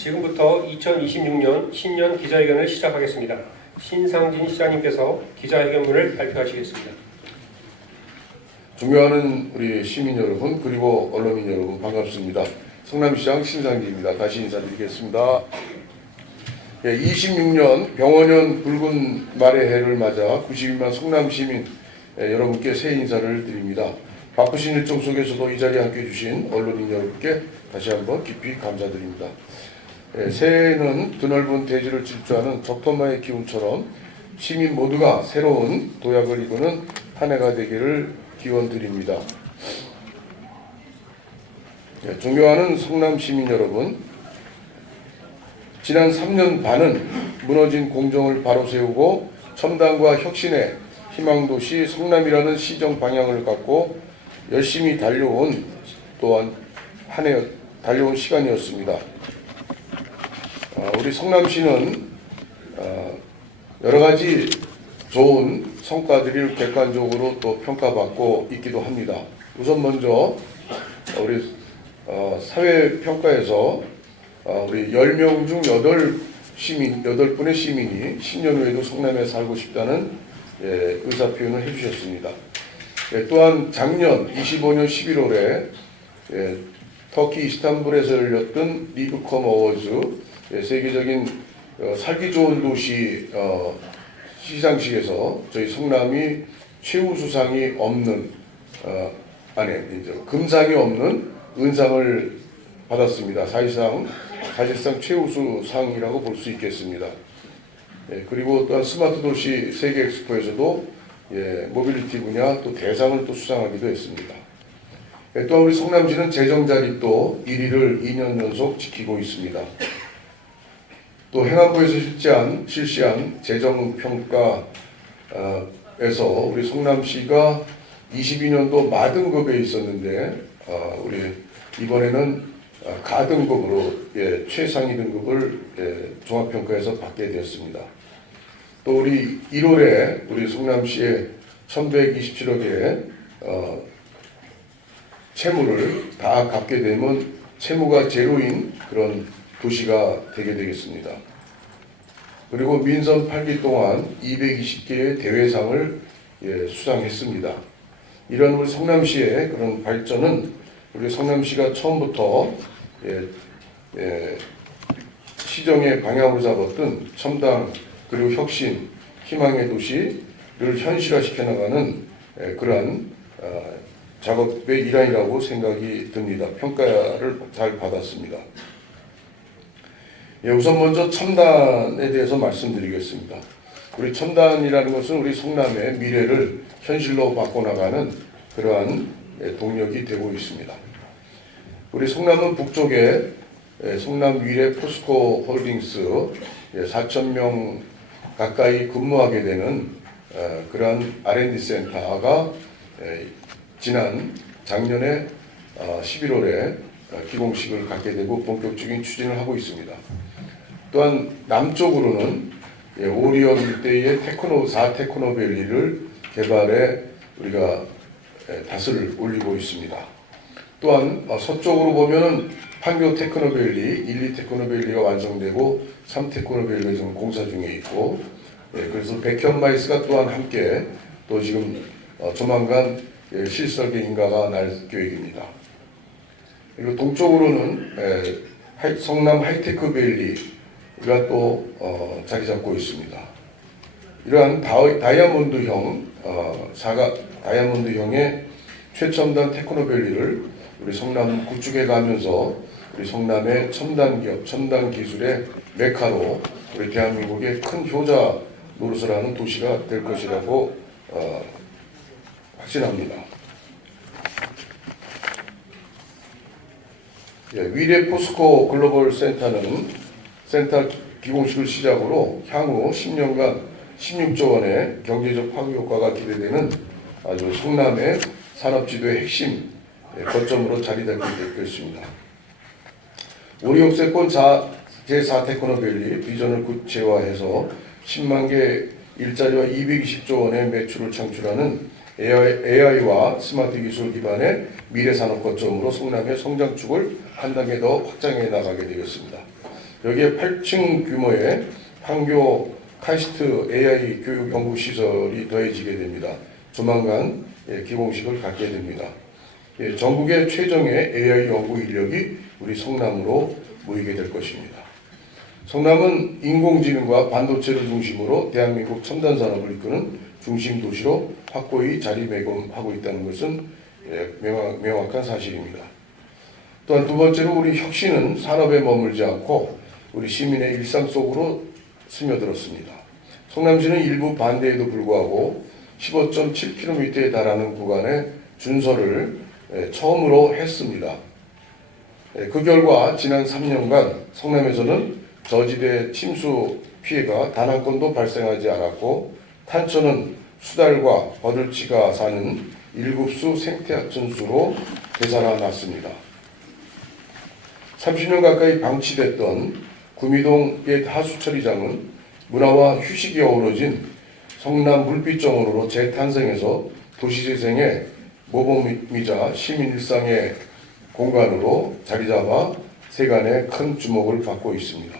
지금부터 2026년 신년 기자회견을 시작하겠습니다. 신상진 시장님께서 기자회견문을 발표하시겠습니다. 존경하는 우리 시민 여러분 그리고 언론인 여러분 반갑습니다. 성남시장 신상진입니다. 다시 인사드리겠습니다. 26년 병원연 붉은 말의 해를 맞아 92만 성남시민 여러분께 새해 인사를 드립니다. 바쁘신 일정 속에서도 이 자리에 함께해 주신 언론인 여러분께 다시 한번 깊이 감사드립니다. 새해에는 드넓은 대지를 질주하는 적토마의 기운처럼 시민 모두가 새로운 도약을 이루는 한 해가 되기를 기원드립니다. 존경하는 성남 시민 여러분, 지난 3년 반은 무너진 공정을 바로 세우고 첨단과 혁신의 희망도시 성남이라는 시정 방향을 갖고 열심히 달려온 또한 한 해 달려온 시간이었습니다. 우리 성남시는 여러 가지 좋은 성과들이 객관적으로 또 평가받고 있기도 합니다. 우선 먼저 우리 사회평가에서 우리 10명 중 8분의 시민이 신년 후에도 성남에 살고 싶다는 의사표현을 해주셨습니다. 또한 작년 25년 11월에 터키 이스탄불에서 열렸던 리브컴 어워즈 세계적인 살기 좋은 도시 시상식에서 저희 성남이 최우수상이 없는 금상이 없는 은상을 받았습니다. 사실상 최우수상이라고 볼 수 있겠습니다. 그리고 또한 스마트 도시 세계 엑스포에서도 모빌리티 분야 또 대상을 또 수상하기도 했습니다. 또한 우리 성남시는 재정 자립도 1위를 2년 연속 지키고 있습니다. 또 행안부에서 실시한 재정평가에서 우리 성남시가 22년도 마등급에 있었는데 우리 이번에는 가등급으로 최상위 등급을 종합평가에서 받게 되었습니다. 또 우리 1월에 우리 성남시에 1127억의 채무를 다 갚게 되면 채무가 제로인 그런 도시가 되게 되겠습니다. 그리고 민선 8기 동안 220개의 대회상을 수상했습니다. 이런 우리 성남시의 그런 발전은 우리 성남시가 처음부터 시정의 방향으로 잡았던 첨단 그리고 혁신, 희망의 도시를 현실화시켜 나가는 그러한 작업의 일환이라고 생각이 듭니다. 평가를 잘 받았습니다. 우선 먼저 첨단에 대해서 말씀드리겠습니다. 우리 첨단이라는 것은 우리 성남의 미래를 현실로 바꿔나가는 그러한 동력이 되고 있습니다. 우리 성남은 북쪽에 성남 위례 포스코 홀딩스 4,000명 가까이 근무하게 되는 그러한 R&D 센터가 작년에 11월에 기공식을 갖게 되고 본격적인 추진을 하고 있습니다. 또한 남쪽으로는 오리온 일대의 4테크노밸리를 개발해 우리가 닷을 올리고 있습니다. 또한 서쪽으로 보면은 판교 테크노밸리, 1, 2테크노밸리가 완성되고 3테크노밸리가 지금 공사 중에 있고 그래서 백현마이스가 또한 함께 또 지금 조만간 실설계 인가가 날 계획입니다. 그리고 동쪽으로는 성남 하이테크밸리가 또 자리 잡고 있습니다. 이러한 다이아몬드형의 최첨단 테크노밸리를 우리 성남 구축해 가면서 우리 성남의 첨단 기업, 첨단 기술의 메카로 우리 대한민국의 큰 효자 노릇을 하는 도시가 될 것이라고 확신합니다. 위례 포스코 글로벌 센터는 센터 기공식을 시작으로 향후 10년간 16조 원의 경제적 파급 효과가 기대되는 아주 성남의 산업지도의 핵심 거점으로 자리잡게 될 것입니다. 우리 역세권 제4테크노밸리 비전을 구체화해서 10만 개 일자리와 220조 원의 매출을 창출하는 AI와 스마트 기술 기반의 미래 산업 거점으로 성남의 성장축을 한 단계 더 확장해 나가게 되겠습니다. 여기에 8층 규모의 판교 카이스트 AI 교육 연구 시설이 더해지게 됩니다. 조만간 기공식을 갖게 됩니다. 전국의 최정의 AI 연구 인력이 우리 성남으로 모이게 될 것입니다. 성남은 인공지능과 반도체를 중심으로 대한민국 첨단 산업을 이끄는 중심 도시로 확고히 자리매김하고 있다는 것은 명확한 사실입니다. 또한 두 번째로 우리 혁신은 산업에 머물지 않고 우리 시민의 일상 속으로 스며들었습니다. 성남시는 일부 반대에도 불구하고 15.7km에 달하는 구간의 준설을 처음으로 했습니다. 그 결과 지난 3년간 성남에서는 저지대 침수 피해가 단 한 건도 발생하지 않았고 탄천은 수달과 버들치가 사는 7수 생태하천수로 되살아났습니다. 30년 가까이 방치됐던 구미동 옛 하수처리장은 문화와 휴식이 어우러진 성남 물빛정원으로 재탄생해서 도시재생의 모범이자 시민 일상의 공간으로 자리잡아 세간의 큰 주목을 받고 있습니다.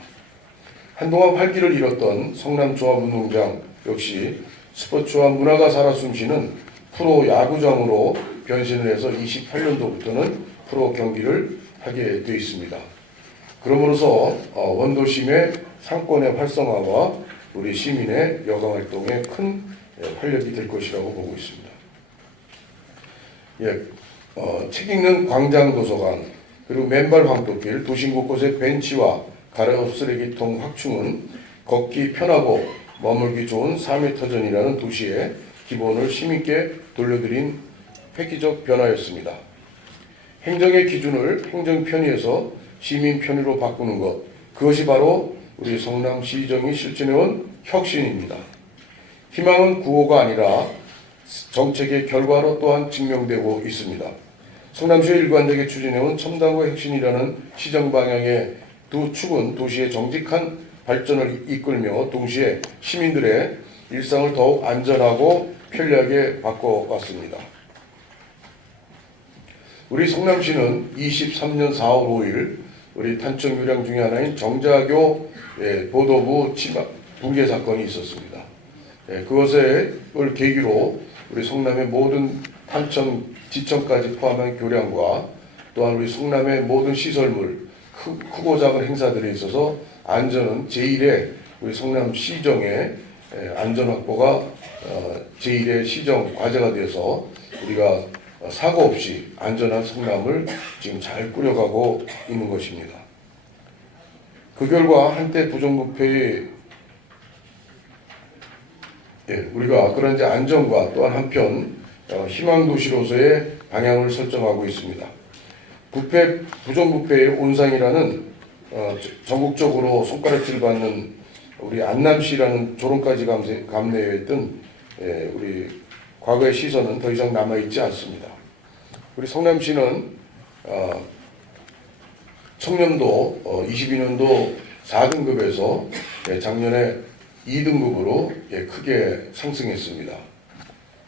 한동안 활기를 잃었던 성남종합운동장 역시 스포츠와 문화가 살아 숨쉬는 프로 야구장으로 변신을 해서 28년도부터는 프로 경기를 하게 되어 있습니다. 그러므로서 원도심의 상권의 활성화와 우리 시민의 여가활동에 큰 활력이 될 것이라고 보고 있습니다. 책 읽는 광장도서관, 그리고 맨발 황토길, 도심 곳곳의 벤치와 가래옷 쓰레기통 확충은 걷기 편하고 머물기 좋은 4m전이라는 도시의 기본을 시민께 돌려드린 획기적 변화였습니다. 행정의 기준을 행정 편의에서 시민 편의로 바꾸는 것, 그것이 바로 우리 성남시정이 실천해온 혁신입니다. 희망은 구호가 아니라 정책의 결과로 또한 증명되고 있습니다. 성남시가 일관되게 추진해온 첨단과 혁신이라는 시정 방향의 두 축은 도시의 정직한 발전을 이끌며 동시에 시민들의 일상을 더욱 안전하고 편리하게 바꿔왔습니다. 우리 성남시는 23년 4월 5일 우리 탄천 유령 중에 하나인 정자교 보도부 붕괴 사건이 있었습니다. 그것을 계기로 우리 성남의 모든 탄천 지천까지 포함한 교량과 또한 우리 성남의 모든 시설물, 크고 작은 행사들에 있어서 안전은 제1의 우리 성남시정의 안전 확보가 제1의 시정 과제가 되어서 우리가 사고 없이 안전한 성남을 지금 잘 꾸려가고 있는 것입니다. 그 결과 한때 부정부패의 우리가 그런 이제 안전과 또한 한편 희망도시로서의 방향을 설정하고 있습니다. 부정부패의 온상이라는 전국적으로 손가락질 받는 우리 안남시라는 조롱까지 감내했던 우리 과거의 시선은 더 이상 남아있지 않습니다. 우리 성남시는 청렴도 22년도 4등급에서 작년에 2등급으로 크게 상승했습니다.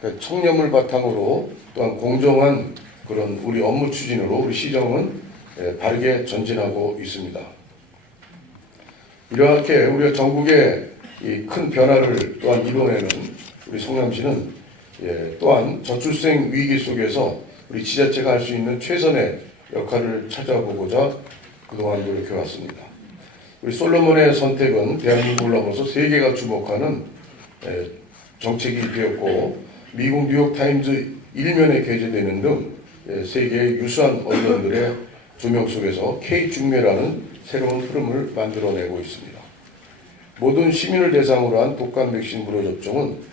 그러니까 청렴을 바탕으로 또한 공정한 그런 우리 업무 추진으로 우리 시정은 바르게 전진하고 있습니다. 이렇게 우리가 전국의 이 큰 변화를 또한 이뤄내는 우리 성남시는 또한 저출생 위기 속에서 우리 지자체가 할 수 있는 최선의 역할을 찾아보고자 그동안 노력해왔습니다. 우리 솔로몬의 선택은 대한민국을 넘어서 세계가 주목하는 정책이 되었고 미국 뉴욕타임즈 일면에 게재되는 등 세계의 유수한 언론들의 조명 속에서 K중매라는 새로운 흐름을 만들어내고 있습니다. 모든 시민을 대상으로 한 독감 백신 무료 접종은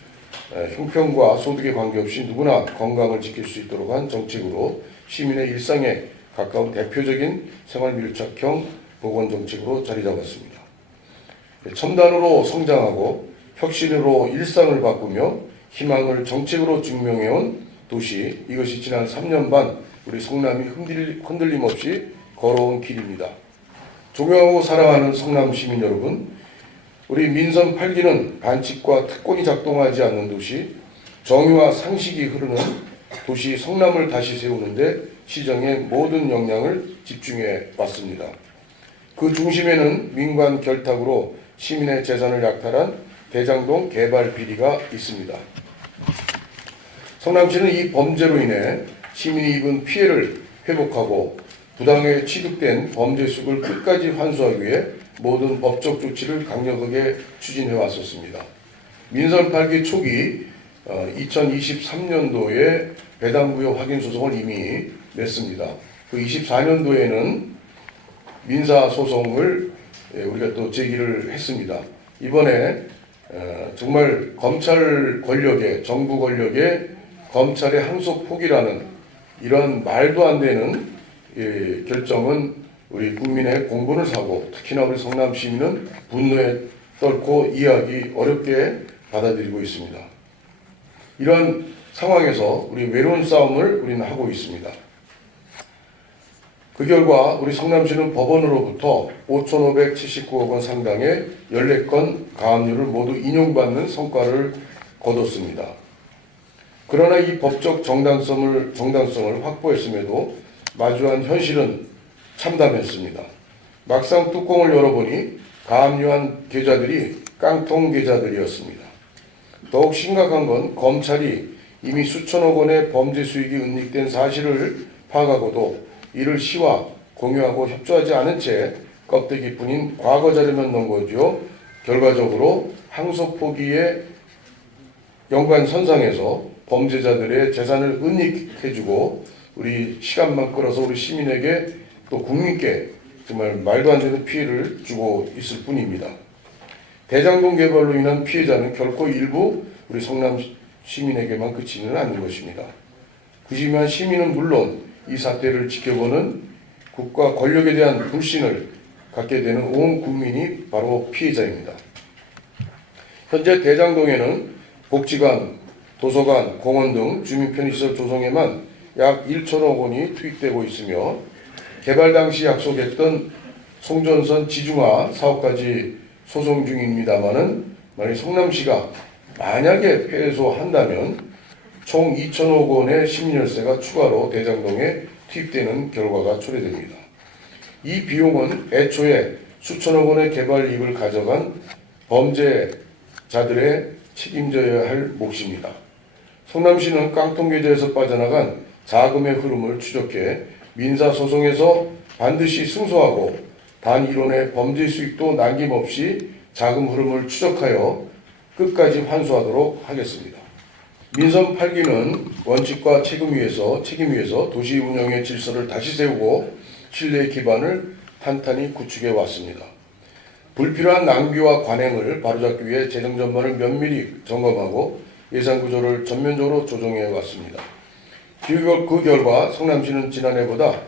형편과 소득에 관계없이 누구나 건강을 지킬 수 있도록 한 정책으로 시민의 일상에 가까운 대표적인 생활 밀착형 보건 정책으로 자리 잡았습니다. 첨단으로 성장하고 혁신으로 일상을 바꾸며 희망을 정책으로 증명해온 도시, 이것이 지난 3년 반 우리 성남이 흔들림 없이 걸어온 길입니다. 존경하고 사랑하는 성남 시민 여러분, 우리 민선 8기는 반칙과 특권이 작동하지 않는 도시, 정의와 상식이 흐르는 도시 성남을 다시 세우는데 시정의 모든 역량을 집중해 왔습니다. 그 중심에는 민관 결탁으로 시민의 재산을 약탈한 대장동 개발 비리가 있습니다. 성남시는 이 범죄로 인해 시민이 입은 피해를 회복하고 부당하게 취득된 범죄 수익을 끝까지 환수하기 위해 모든 법적 조치를 강력하게 추진해 왔었습니다. 민선 8기 초기 2023년도에 배당부여 확인 소송을 이미 냈습니다. 그 24년도에는 민사 소송을 우리가 또 제기를 했습니다. 이번에 정말 검찰 권력의, 정부 권력의 검찰의 항소 포기라는 이런 말도 안 되는 결정은 우리 국민의 공분을 사고, 특히나 우리 성남 시민은 분노에 떨고 이해하기 어렵게 받아들이고 있습니다. 이러한 상황에서 우리 외로운 싸움을 우리는 하고 있습니다. 그 결과 우리 성남시는 법원으로부터 5,579억 원 상당의 14건 가압류를 모두 인용받는 성과를 거뒀습니다. 그러나 이 법적 정당성을 확보했음에도 마주한 현실은 참담했습니다. 막상 뚜껑을 열어보니 가압류한 계좌들이 깡통 계좌들이었습니다. 더욱 심각한 건 검찰이 이미 수천억 원의 범죄 수익이 은닉된 사실을 파악하고도 이를 시와 공유하고 협조하지 않은 채 껍데기뿐인 과거 자료만 넣은 거죠. 결과적으로 항소 포기의 연관선상에서 범죄자들의 재산을 은닉해주고 우리 시간만 끌어서 우리 시민에게 또 국민께 정말 말도 안 되는 피해를 주고 있을 뿐입니다. 대장동 개발로 인한 피해자는 결코 일부 우리 성남 시민에게만 그치는 않는 것입니다. 그지만 시민은 물론 이 사태를 지켜보는 국가 권력에 대한 불신을 갖게 되는 온 국민이 바로 피해자입니다. 현재 대장동에는 복지관, 도서관, 공원 등 주민 편의시설 조성에만 약 1천억 원이 투입되고 있으며 개발 당시 약속했던 송전선 지중화 사업까지 소송 중입니다마는 만약 성남시가 만약에 패소한다면 총 2천억 원의 시민열세가 추가로 대장동에 투입되는 결과가 초래됩니다. 이 비용은 애초에 수천억 원의 개발 이익을 가져간 범죄자들의 책임져야 할 몫입니다. 성남시는 깡통계좌에서 빠져나간 자금의 흐름을 추적해 민사소송에서 반드시 승소하고 단 1원의 범죄 수익도 남김없이 자금 흐름을 추적하여 끝까지 환수하도록 하겠습니다. 민선 8기는 원칙과 책임 위에서 도시 운영의 질서를 다시 세우고 신뢰의 기반을 탄탄히 구축해 왔습니다. 불필요한 낭비와 관행을 바로잡기 위해 재정 전반을 면밀히 점검하고 예산 구조를 전면적으로 조정해 왔습니다. 그 결과 성남시는 지난해보다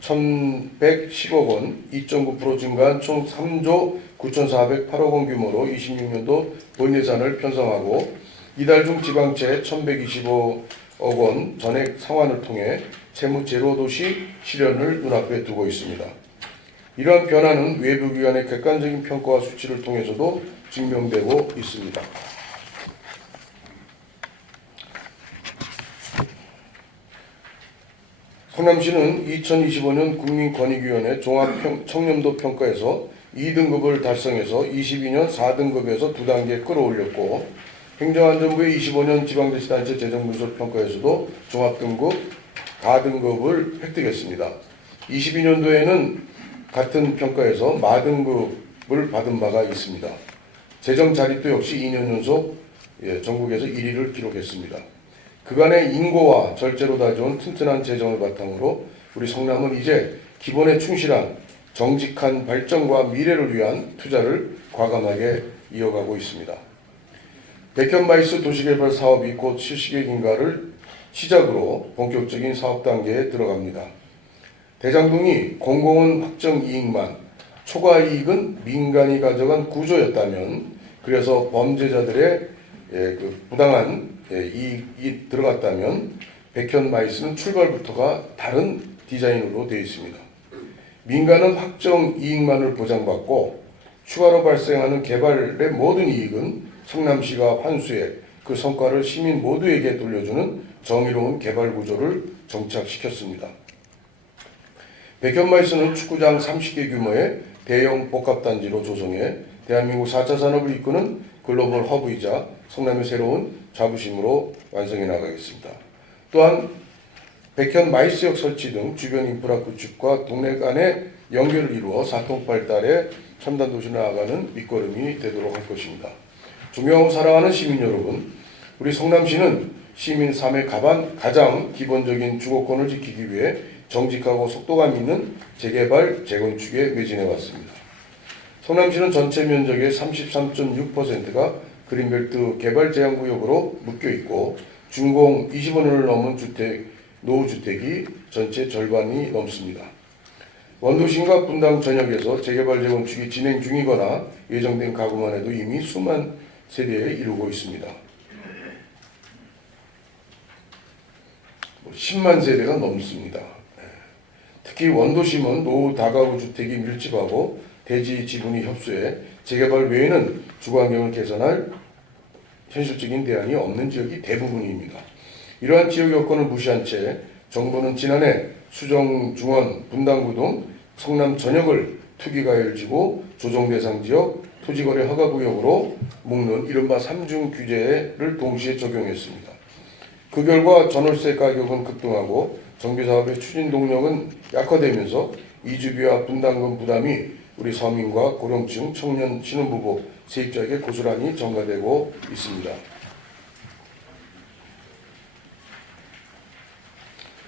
1,110억 원, 2.9% 증가한 총 3조 9,408억 원 규모로 26년도 본 예산을 편성하고 이달 중 지방채 1,125억 원 전액 상환을 통해 채무 제로 도시 실현을 눈앞에 두고 있습니다. 이러한 변화는 외부 기관의 객관적인 평가와 수치를 통해서도 증명되고 있습니다. 성남시는 2025년 국민권익위원회 종합청렴도 평가에서 2등급을 달성해서 22년 4등급에서 2단계 끌어올렸고 행정안전부의 25년 지방자치단체 재정분석 평가에서도 종합등급 4등급을 획득했습니다. 22년도에는 같은 평가에서 마등급을 받은 바가 있습니다. 재정 자립도 역시 2년 연속 전국에서 1위를 기록했습니다. 그간의 인고와 절제로 다져온 튼튼한 재정을 바탕으로 우리 성남은 이제 기본에 충실한 정직한 발전과 미래를 위한 투자를 과감하게 이어가고 있습니다. 백현마이스 도시개발 사업이 곧 실시계 인가를 시작으로 본격적인 사업 단계에 들어갑니다. 대장동이 공공은 확정 이익만, 초과 이익은 민간이 가져간 구조였다면, 그래서 범죄자들의 부당한 이익이 들어갔다면 백현마이스는 출발부터가 다른 디자인으로 되어 있습니다. 민간은 확정 이익만을 보장받고 추가로 발생하는 개발의 모든 이익은 성남시가 환수해 그 성과를 시민 모두에게 돌려주는 정의로운 개발 구조를 정착시켰습니다. 백현마이스는 축구장 30개 규모의 대형 복합단지로 조성해 대한민국 4차 산업을 이끄는 글로벌 허브이자 성남의 새로운 자부심으로 완성해 나가겠습니다. 또한 백현마이스역 설치 등 주변 인프라 구축과 동네 간의 연결을 이루어 사통발달의 첨단 도시로 나아가는 밑거름이 되도록 할 것입니다. 존경하고 사랑하는 시민 여러분, 우리 성남시는 시민 삶의 가장 기본적인 주거권을 지키기 위해 정직하고 속도감 있는 재개발, 재건축에 매진해 왔습니다. 성남시는 전체 면적의 33.6%가 그린벨트 개발 제한구역으로 묶여 있고 준공 25년을 넘은 노후주택이 전체 절반이 넘습니다. 원도심과 분당 전역에서 재개발 재건축이 진행 중이거나 예정된 가구만 해도 이미 수만 세대에 이르고 있습니다. 10만 세대가 넘습니다. 특히 원도심은 노후 다가구 주택이 밀집하고 대지 지분이 협소해 재개발 외에는 주거환경을 개선할 현실적인 대안이 없는 지역이 대부분입니다. 이러한 지역 여건을 무시한 채 정부는 지난해 수정, 중원, 분당구 등 성남 전역을 투기과열지구, 조정대상 지역, 토지거래 허가구역으로 묶는 이른바 3중 규제를 동시에 적용했습니다. 그 결과 전월세 가격은 급등하고 정비사업의 추진 동력은 약화되면서 이주비와 분담금 부담이 우리 서민과 고령층, 청년, 신혼부부, 세입자에게 고스란히 전가되고 있습니다.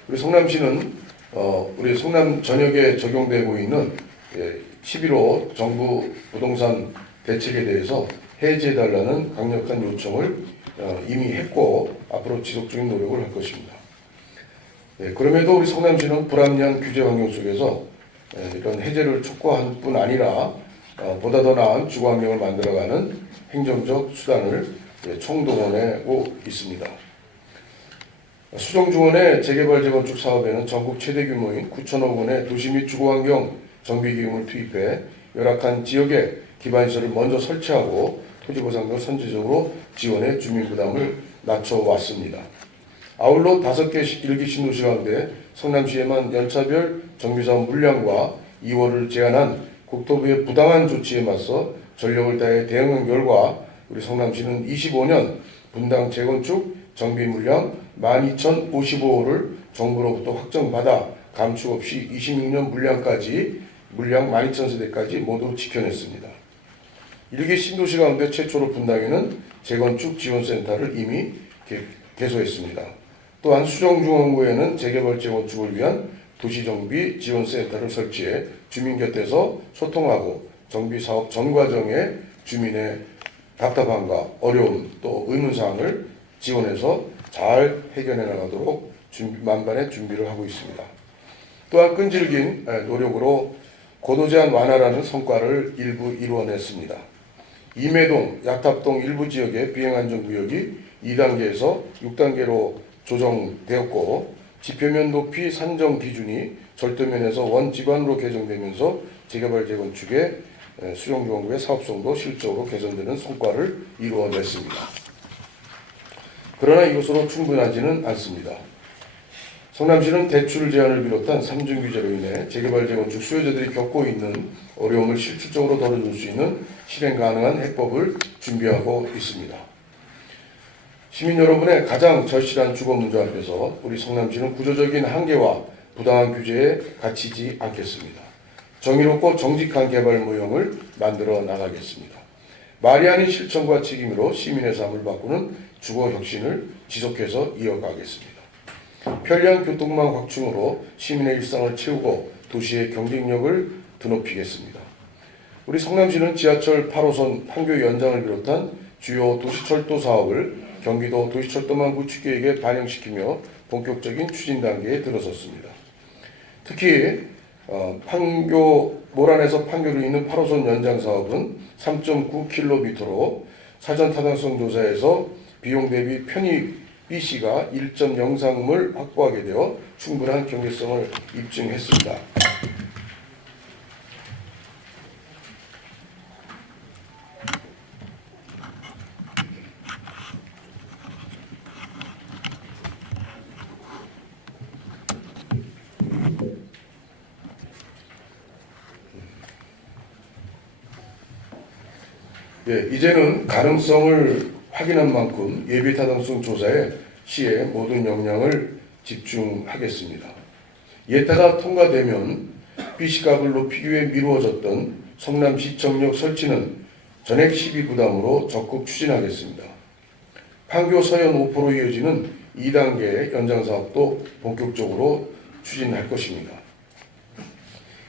우리 성남시는 우리 성남 전역에 적용되고 있는 11호 정부 부동산 대책에 대해서 해제해달라는 강력한 요청을 이미 했고 앞으로 지속적인 노력을 할 것입니다. 그럼에도 우리 성남시는 불합리한 규제 환경 속에서 이런 해제를 촉구할 뿐 아니라 보다 더 나은 주거 환경을 만들어가는 행정적 수단을 총동원하고 있습니다. 수정중원의 재개발 재건축 사업에는 전국 최대 규모인 9천억 원의 도시 및 주거환경 정비기금을 투입해 열악한 지역에 기반시설을 먼저 설치하고 토지보상 등 선제적으로 지원해 주민부담을 낮춰왔습니다. 아울러 5개 일기 신도시 가운데 성남시에만 연차별 정비사업 물량과 2월을 제한한 국토부의 부당한 조치에 맞서 전력을 다해 대응한 결과 우리 성남시는 25년 분당 재건축 정비 물량 12,055호를 정부로부터 확정받아 감축 없이 26년 물량 12,000세대까지 모두 지켜냈습니다. 일기 신도시 가운데 최초로 분당에는 재건축 지원센터를 이미 개소했습니다. 또한 수정중원구에는 재개발 재건축을 위한 도시정비 지원센터를 설치해 주민 곁에서 소통하고 정비사업 전 과정에 주민의 답답함과 어려움 또 의문사항을 지원해서 잘 해결해 나가도록 만반의 준비를 하고 있습니다. 또한 끈질긴 노력으로 고도제한 완화라는 성과를 일부 이루어냈습니다. 임해동, 야탑동 일부 지역의 비행안전구역이 2단계에서 6단계로 조정되었고 지표면 높이 산정 기준이 절도면에서 원지반으로 개정되면서 재개발 재건축의 수정중원구의 사업성도 실적으로 개선되는 성과를 이루어냈습니다. 그러나 이것으로 충분하지는 않습니다. 성남시는 대출 제한을 비롯한 3중 규제로 인해 재개발 재건축 수요자들이 겪고 있는 어려움을 실질적으로 덜어줄 수 있는 실행 가능한 해법을 준비하고 있습니다. 시민 여러분의 가장 절실한 주거 문제 앞에서 우리 성남시는 구조적인 한계와 부당한 규제에 갇히지 않겠습니다. 정의롭고 정직한 개발 모형을 만들어 나가겠습니다. 말이 아닌 실천과 책임으로 시민의 삶을 바꾸는 주거 혁신을 지속해서 이어가겠습니다. 편리한 교통망 확충으로 시민의 일상을 채우고 도시의 경쟁력을 드높이겠습니다. 우리 성남시는 지하철 8호선 판교 연장을 비롯한 주요 도시철도 사업을 경기도 도시철도망 구축계획에 반영시키며 본격적인 추진 단계에 들어섰습니다. 특히 모란에서 판교로 있는 8호선 연장 사업은 3.9km로 사전 타당성 조사에서 비용 대비 편입비시가 1.03을 확보하게 되어 충분한 경제성을 입증했습니다. 예, 이제는 가능성을 확인한 만큼 예비 타당성 조사에 시의 모든 역량을 집중하겠습니다. 예타가 통과되면 B시값을 높이기 위해 미루어졌던 성남시청역 설치는 전액 시비 부담으로 적극 추진하겠습니다. 판교 서현 5% 이어지는 2단계 연장 사업도 본격적으로 추진할 것입니다.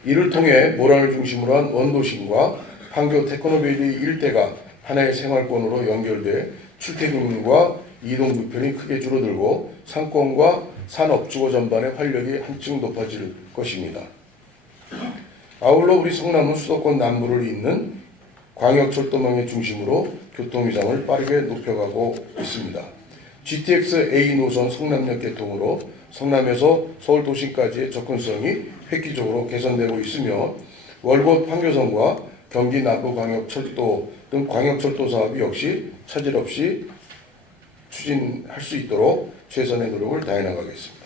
이를 통해 모란을 중심으로 한 원도심과 판교 테크노밸리 일대가 하나의 생활권으로 연결돼 출퇴근과 이동 불편이 크게 줄어들고 상권과 산업, 주거 전반의 활력이 한층 높아질 것입니다. 아울러 우리 성남은 수도권 남부를 잇는 광역철도망의 중심으로 교통위상을 빠르게 높여가고 있습니다. GTX A 노선 성남역 개통으로 성남에서 서울 도심까지의 접근성이 획기적으로 개선되고 있으며 월곶 판교선과 경기 남부광역철도 등 광역철도 사업이 역시 차질 없이 추진할 수 있도록 최선의 노력을 다해 나가겠습니다.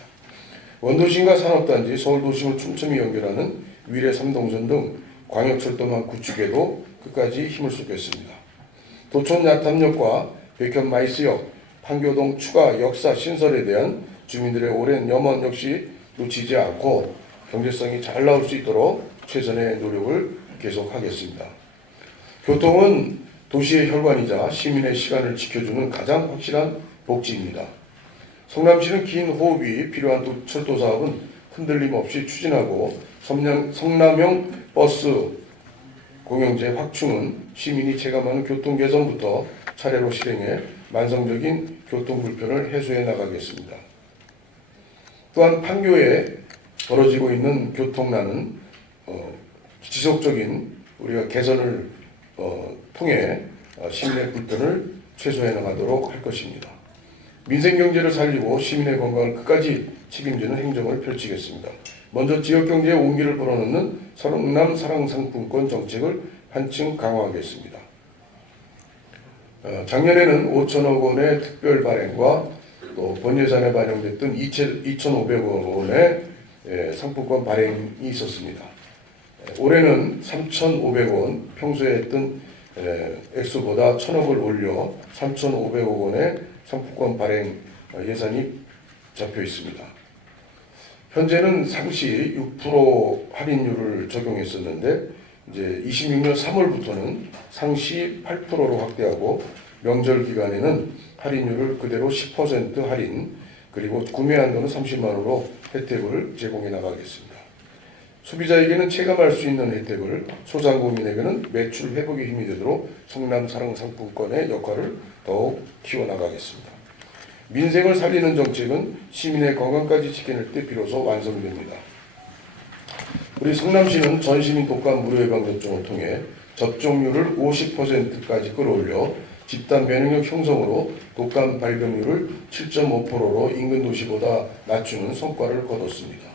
원도심과 산업단지, 서울도심을 촘촘히 연결하는 위례 3동선 등 광역철도망 구축에도 끝까지 힘을 쏟겠습니다. 도촌 야탐역과 백현 마이스역, 판교동 추가 역사 신설에 대한 주민들의 오랜 염원 역시 놓치지 않고 경제성이 잘 나올 수 있도록 최선의 노력을 계속하겠습니다. 교통은 도시의 혈관이자 시민의 시간을 지켜주는 가장 확실한 복지입니다. 성남시는 긴 호흡이 필요한 철도 사업은 흔들림 없이 추진하고 성남형 버스 공영제 확충은 시민이 체감하는 교통 개선부터 차례로 실행해 만성적인 교통 불편을 해소해 나가겠습니다. 또한 판교에 벌어지고 있는 교통난은 지속적인 우리가 개선을 통해 시민의 불편을 최소해 나가도록 할 것입니다. 민생경제를 살리고 시민의 건강을 끝까지 책임지는 행정을 펼치겠습니다. 먼저 지역경제에 온기를 불어넣는 성남 사랑상품권 정책을 한층 강화하겠습니다. 작년에는 5천억 원의 특별 발행과 또 본예산에 반영됐던 2,500억 원의 상품권 발행이 있었습니다. 올해는 3,500원, 평소에 했던 액수보다 1,000억을 올려 3,500억 원의 상품권 발행 예산이 잡혀 있습니다. 현재는 상시 6% 할인율을 적용했었는데 이제 26년 3월부터는 상시 8%로 확대하고 명절 기간에는 할인율을 그대로 10% 할인 그리고 구매 한도는 30만 원으로 혜택을 제공해 나가겠습니다. 소비자에게는 체감할 수 있는 혜택을 소상공인에게는 매출 회복의 힘이 되도록 성남 사랑 상품권의 역할을 더욱 키워나가겠습니다. 민생을 살리는 정책은 시민의 건강까지 지켜낼 때 비로소 완성됩니다. 우리 성남시는 전시민 독감 무료 예방 접종을 통해 접종률을 50%까지 끌어올려 집단 면역력 형성으로 독감 발병률을 7.5%로 인근 도시보다 낮추는 성과를 거뒀습니다.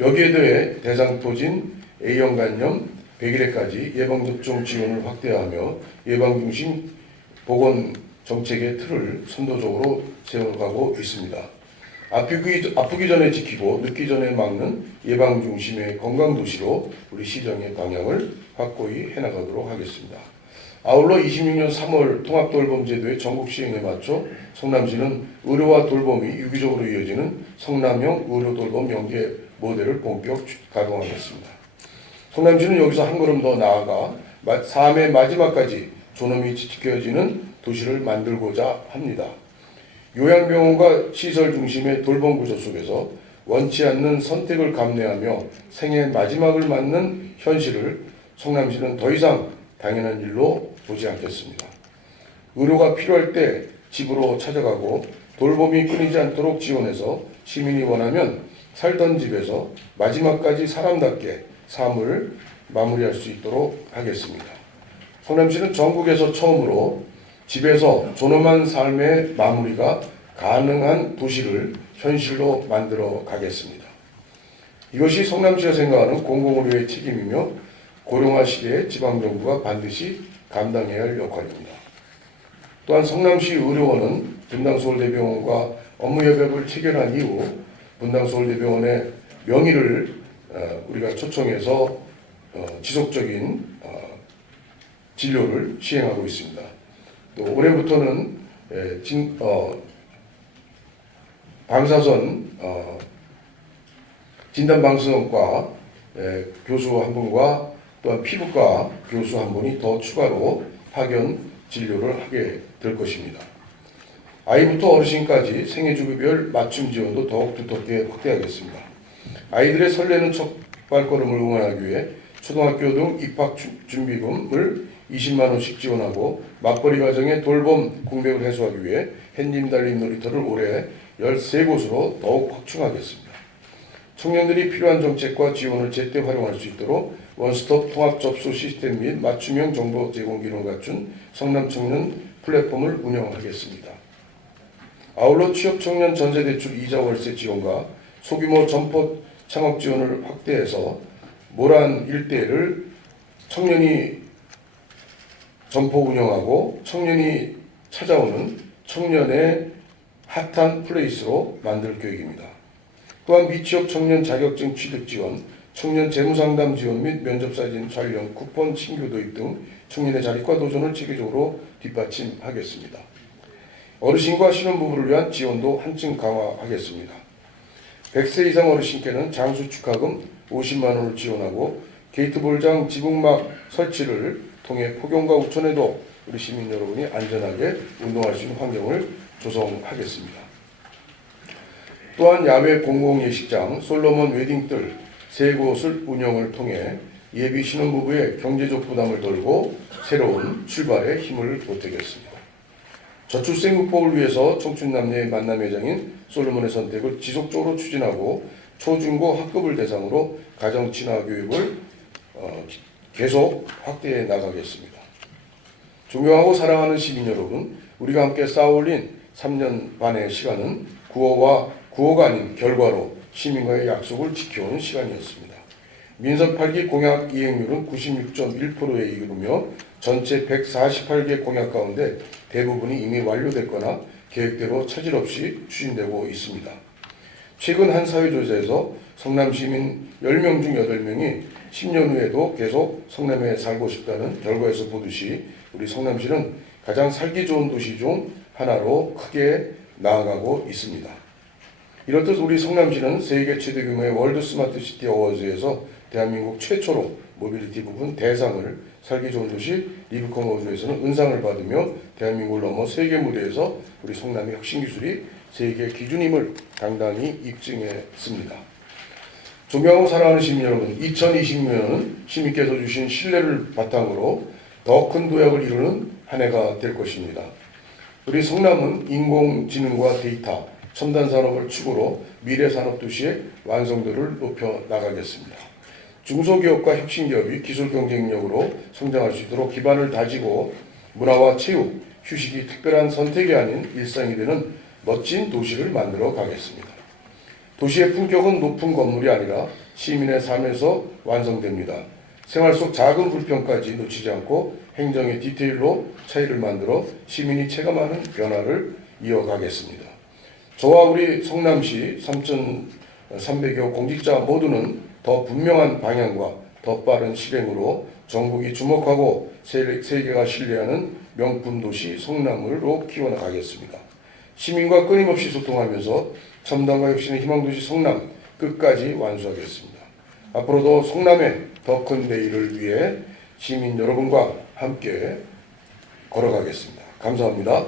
여기에 더해 대상토진, A형 간염, 100일에까지 예방접종 지원을 확대하며 예방중심 보건 정책의 틀을 선도적으로 세워가고 있습니다. 아프기 전에 지키고 늙기 전에 막는 예방중심의 건강도시로 우리 시정의 방향을 확고히 해나가도록 하겠습니다. 아울러 26년 3월 통합돌봄제도의 전국 시행에 맞춰 성남시는 의료와 돌봄이 유기적으로 이어지는 성남형 의료돌봄 연계 모델을 본격 가동하겠습니다. 성남시는 여기서 한 걸음 더 나아가 삶의 마지막까지 존엄이 지켜지는 도시를 만들고자 합니다. 요양병원과 시설 중심의 돌봄 구조 속에서 원치 않는 선택을 감내하며 생의 마지막을 맞는 현실을 성남시는 더 이상 당연한 일로 보지 않겠습니다. 의료가 필요할 때 집으로 찾아가고 돌봄이 끊이지 않도록 지원해서 시민이 원하면 살던 집에서 마지막까지 사람답게 삶을 마무리할 수 있도록 하겠습니다. 성남시는 전국에서 처음으로 집에서 존엄한 삶의 마무리가 가능한 도시를 현실로 만들어 가겠습니다. 이것이 성남시가 생각하는 공공의료의 책임이며 고령화 시대에 지방정부가 반드시 감당해야 할 역할입니다. 또한 성남시 의료원은 분당서울대병원과 업무협약을 체결한 이후 분당서울대병원의 명의를 우리가 초청해서 지속적인 진료를 시행하고 있습니다. 또 올해부터는 방사선 진단방사선과 교수 한 분과 또한 피부과 교수 한 분이 더 추가로 파견 진료를 하게 될 것입니다. 아이부터 어르신까지 생애주기별 맞춤 지원도 더욱 두텁게 확대하겠습니다. 아이들의 설레는 첫 발걸음을 응원하기 위해 초등학교 등 입학 준비금을 20만 원씩 지원하고 맞벌이 가정의 돌봄 공백을 해소하기 위해 햇님 달린 놀이터를 올해 13곳으로 더욱 확충하겠습니다. 청년들이 필요한 정책과 지원을 제때 활용할 수 있도록 원스톱 통합 접수 시스템 및 맞춤형 정보 제공 기능을 갖춘 성남 청년 플랫폼을 운영하겠습니다. 아울러 취업 청년 전세대출 이자 월세 지원과 소규모 점포 창업 지원을 확대해서 모란 일대를 청년이 점포 운영하고 청년이 찾아오는 청년의 핫한 플레이스로 만들 계획입니다. 또한 미취업 청년 자격증 취득 지원, 청년 재무상담 지원 및 면접사진 촬영, 쿠폰 신규 도입 등 청년의 자립과 도전을 체계적으로 뒷받침하겠습니다. 어르신과 신혼부부를 위한 지원도 한층 강화하겠습니다. 100세 이상 어르신께는 장수 축하금 50만 원을 지원하고 게이트볼장 지붕막 설치를 통해 폭염과 우천에도 우리 시민 여러분이 안전하게 운동할 수 있는 환경을 조성하겠습니다. 또한 야외 공공예식장 솔로몬 웨딩뜰 3곳을 운영을 통해 예비 신혼부부의 경제적 부담을 덜고 새로운 출발에 힘을 보태겠습니다. 저출생국법을 위해서 청춘 남녀의 만남 회장인 솔로몬의 선택을 지속적으로 추진하고 초중고 학급을 대상으로 가정 친화 교육을 계속 확대해 나가겠습니다. 존경하고 사랑하는 시민 여러분, 우리가 함께 쌓아올린 3년 반의 시간은 구호가 아닌 결과로 시민과의 약속을 지켜온 시간이었습니다. 민선 8기 공약 이행률은 96.1%에 이르며 전체 148개 공약 가운데 대부분이 이미 완료됐거나 계획대로 차질 없이 추진되고 있습니다. 최근 한 사회조사에서 성남시민 10명 중 8명이 10년 후에도 계속 성남에 살고 싶다는 결과에서 보듯이 우리 성남시는 가장 살기 좋은 도시 중 하나로 크게 나아가고 있습니다. 이렇듯 우리 성남시는 세계 최대 규모의 월드 스마트 시티 어워즈에서 대한민국 최초로 모빌리티 부분 대상을, 살기 좋은 도시 리브컴 어워즈에서는 은상을 받으며 대한민국을 넘어 세계 무대에서 우리 성남의 혁신 기술이 세계 기준임을 당당히 입증했습니다. 존경하고 사랑하는 시민 여러분, 2020년은 시민께서 주신 신뢰를 바탕으로 더 큰 도약을 이루는 한 해가 될 것입니다. 우리 성남은 인공지능과 데이터, 첨단 산업을 축으로 미래 산업 도시의 완성도를 높여 나가겠습니다. 중소기업과 혁신기업이 기술 경쟁력으로 성장할 수 있도록 기반을 다지고 문화와 체육, 휴식이 특별한 선택이 아닌 일상이 되는 멋진 도시를 만들어 가겠습니다. 도시의 품격은 높은 건물이 아니라 시민의 삶에서 완성됩니다. 생활 속 작은 불평까지 놓치지 않고 행정의 디테일로 차이를 만들어 시민이 체감하는 변화를 이어가겠습니다. 저와 우리 성남시 3,300여 공직자 모두는 더 분명한 방향과 더 빠른 실행으로 전국이 주목하고 세계가 신뢰하는 명품 도시 성남으로 키워나가겠습니다. 시민과 끊임없이 소통하면서 첨단과 혁신의 희망도시 성남 끝까지 완수하겠습니다. 앞으로도 성남의 더 큰 내일을 위해 시민 여러분과 함께 걸어가겠습니다. 감사합니다.